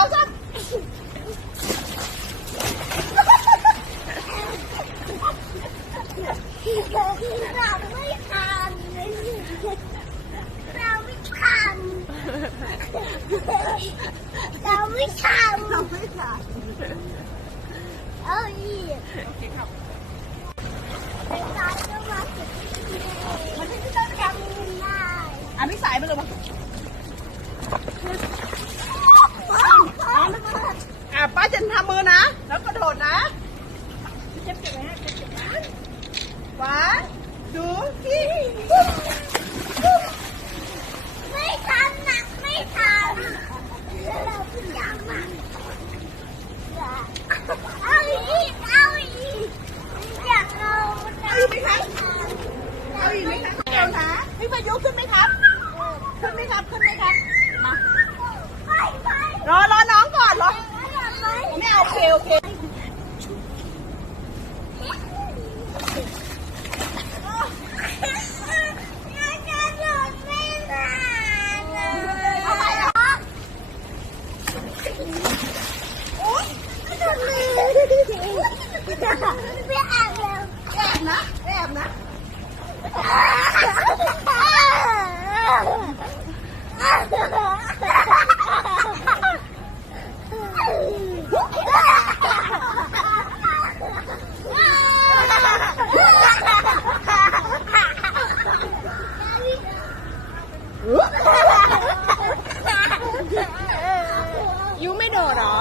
เอาซะเราไม่ทันเราไม่ทันเราไม่ทันเอาอีกโอเคครับ ไปตายก็มาถึงมันไม่ต้องทำได้อ่ะพี่สายไปเลยมาป้าจะทำมือนะแล้วกระโดดนะเจ็บไหมฮะเจ็บไหมหวานดูพี่ไม่ทำหนักไม่ทำเราพยายามมาเอาอีกเอาอีกอยากเอาอีกไหมคะเอาอีกไหมคะเดี๋ยวนะพี่พายุขึ้นไหมครับขึ้นไหมครับขึ้นไหมครับมารอน้องก่อนรอไม่เอาโอเคไม่แอบแล้วแอบนะยูไม่โดดหรอ